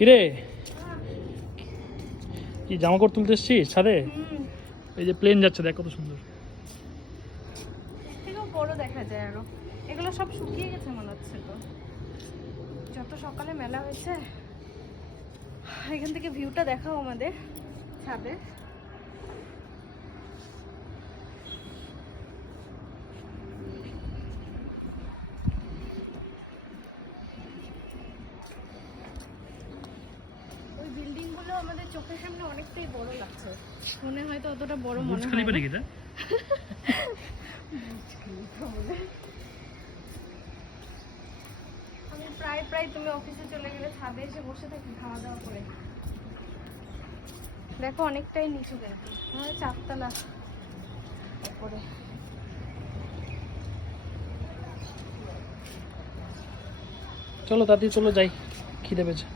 কিরে কি জামা কাপড় তুলতে এসছিস ছাদে? এই যে প্লেন যাচ্ছে দেখ কত সুন্দর। থেকেও বড় দেখা যায় আরো। এগুলো সব শুকিয়ে গেছে মনে হচ্ছে তো, যত সকালে মেলা হয়েছে। এখান থেকে ভিউটা দেখাও আমাদের ছাদে। ওই বিল্ডিং গুলো আমাদের চোখের সামনে অনেকটাই বড় লাগছে, মনে হয়তো অতটা বড় মনে হয় না। আমি প্রায় তুমি অফিসে চলে গেলে ছাদে এসে বসে থাকি খাওয়া দাওয়া করে। দেখো অনেকটাই নিচু, কিন্তু আমাদের 4 তলা উপরে। চলো তাড়াতাড়ি চলো যাই, খিদে পেয়েছে।